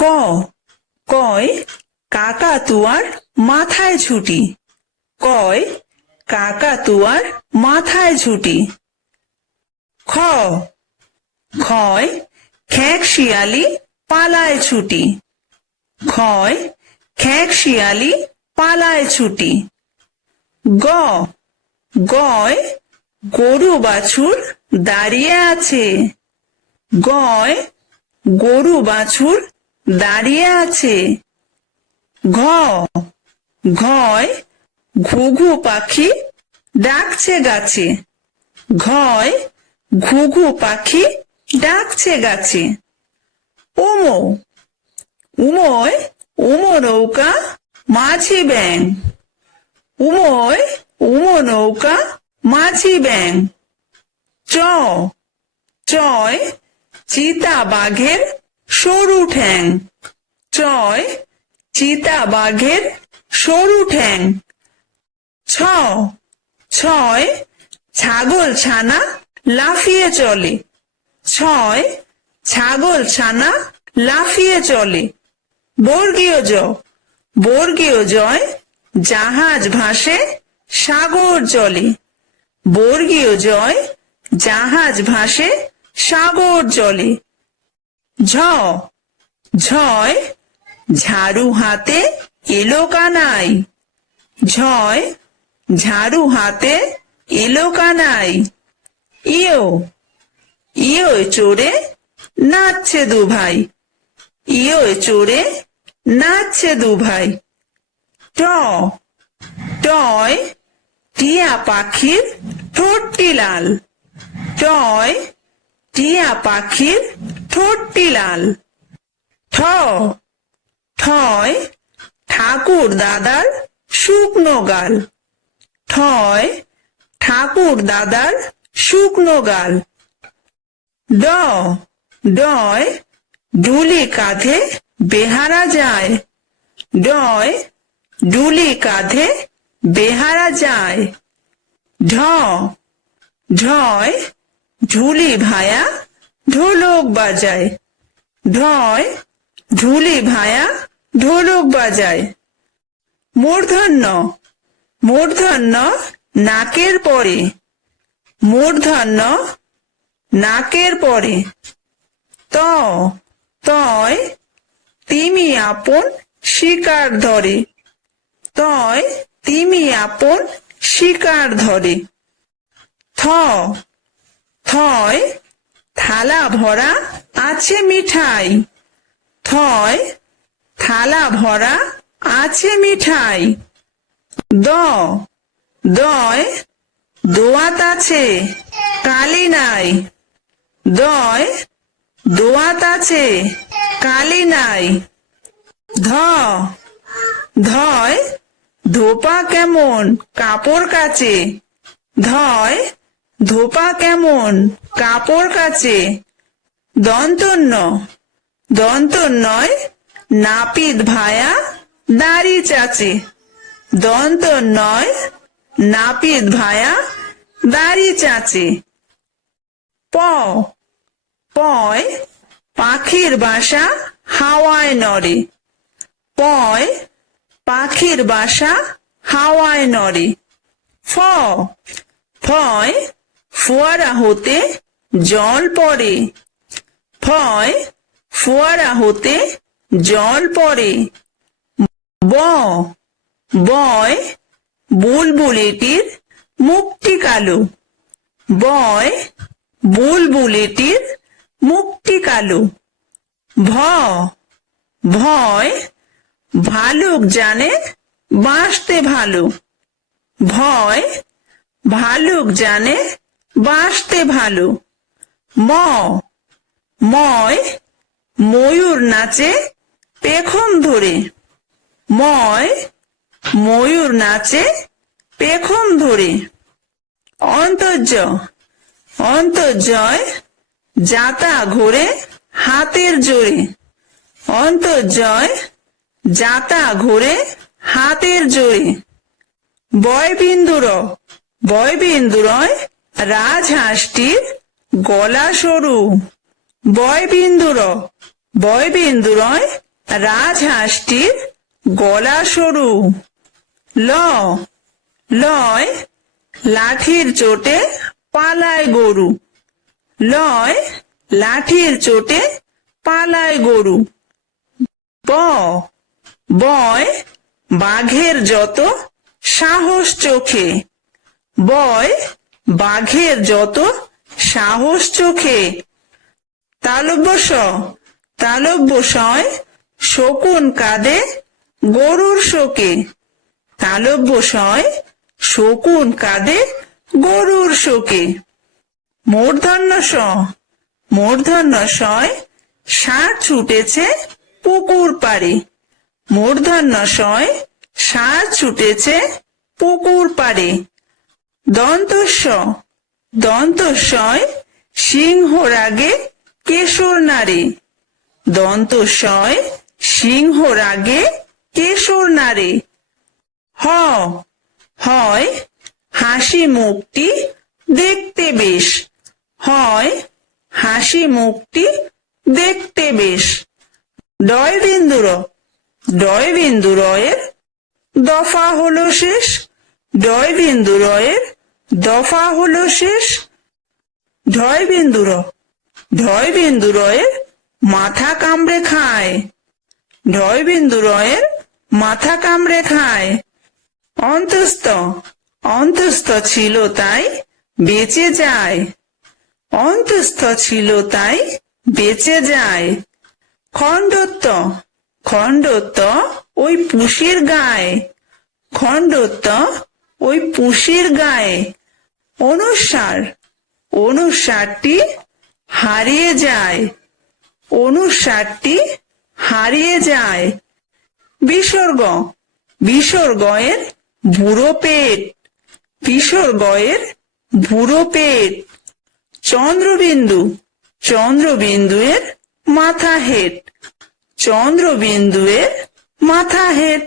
ক, কয় কাকাতুয়ার মাথায় ছুটি। কয় কাকাতুয়ার মাথায় ছুটি। খ, খয় খেক শিয়ালি পালায় ছুটি। খয় খেক শিয়ালি পালায় ছুটি। গ, গয় গরু বাছুর দাঁড়িয়ে আছে। গয় গরু বাছুর দাঁড়িয়ে আছে। ঘ, ঘয় ঘুঘু পাখি ডাকছে গাছে। ঘয় ঘুঘু পাখি ডাকছে গাছে। উমো, উময় উমো নৌকা মাঝি ব্যাং। উময় উমো নৌকা মাঝি ব্যাং। চ, চয় চিতা বাঘের সরু ঠ্যাং। চয় চিতা বাঘের সরু ঠ্যাং। ছ, ছয় ছাগল ছানা লাফিয়ে চলে। ছয় ছাগল ছানা লাফিয়ে চলে। বর্গীয় জ, বর্গীয় জয় জাহাজ ভাসে সাগর জলে। বর্গীয় জয় জাহাজ ভাসে সাগর জলে। ঝ, ঝয় ঝাড়ু হাতে এলো কানাই। ঝয় ঝাড়ু হাতে এলো কানাই। ইয়ো, ইয়ো চড়ে নাচছে দু ভাই। ইয়ো চড়ে নাচছে দু ভাই। ট, টয় টিয়া পাখির ঠোঁটটি লাল। টয় টিয়া পাখির ঠোঁটটি লাল। ঠ, ঠয় ঠাকুর দাদার শুকনো গাল। ঠয় ঠাকুর দাদার শুকনো গাল। ড, ডয় ডুলি কাঁধে বেহারা যায়। ডয় ডুলি কাঁধে বেহারা যায়। ঢ, ঢয় ঢুলি ভায়া ঢোলক বাজায়। ঢয় ঢুলি ভায়া ঢোলক বাজায়। মূর্ধন্য, মূর্ধন্য নাকের পরে। মূর্ধন্য নাকের পরে। ত, তয় তিমি আপন শিকার ধরে। তয় তিমি আপন শিকার ধরে। থ, থয় থালা ভরা আছে মিঠাই। থয় থালা ভরা আছে মিঠাই। দ, দয় দোয়াত আছে কালি নাই। দয় দোয়াত আছে কালি নাই। ধ, ধয় ধোপা কেমন কাপড় কাচে। ধয় ধোপা কেমন কাপড় কাচে। দন্তন্য, দন্তন্যয় নাপিত ভায়া দাড়ি চাচে। দন্তন্যয় নাপিত ভায়া দাড়ি চাচে। প, পয় পাখির বাসা হাওয়ায় নড়ে। পয় পাখির বাসা হাওয়ায় নড়ে। ফ, ফয় ফোয়ারা হতে জল পড়ে। ফয় ফোয়ারা হতে জল পড়ে। ব, বয় বুলবুলিটির মুখটি কালো। বয় বুলবুলিটির মুখটি কালো। ভ, ভয় ভালুক জানে বাঁচতে ভালো। ভয় ভালুক জানে বাঁচতে ভালো। ম, ময় ময়ূর নাচে পেখম ধরে। ময় ময়ূর নাচে পেখম ধরে। অন্তর্য, অন্তর্জয় যাতা ঘোরে হাতের জোরে। অন্তর্জয় যাতা ঘোরে হাতের জোরে। বয়বিন্দুর, বয়বিন্দুরয় রাজহাঁসটির গলা সরু। বয়বিন্দুরয় রাজহাঁসটির গলা সরু। লয় লাঠির চোটে পালায় গরু। লাঠির চোটে পালায় গরু। বয় বাঘের যত সাহস চোখে। বাঘের যত সাহস চোখে। তালব্য সয় শকুন কাঁদে গরুর শোকে। শকুন কাঁদে গরুর শোকে। মূর্ধন্য সয় ষাঁড় ছুটেছে পুকুর পাড়ে। ষাঁড় ছুটেছে পুকুর পাড়ে। দন্তস্বয় সিংহ রাগে কেশর নাড়ে। সিংহ রাগে কেশর নাড়ে। হয় হাসি মুখটি দেখতে বেশ। হাসি মুখটি দেখতে বেশ। ডয়বিন্দুরয়ের দফা হলো শেষ। দফা হলো শেষ। ঢয়বিন্দুরয়ের মাথা কামড়ে খায়। মাথা কামড়ে খায়। অন্তস্থ ছিল তাই বেঁচে যায়। বেঁচে যায়। খণ্ডত্ব ওই পুষির গায়ে। অনুসারটি হারিয়ে যায়। বিসর্গয়ের বুড়ো পেট। চন্দ্রবিন্দুয়ের মাথা হেট।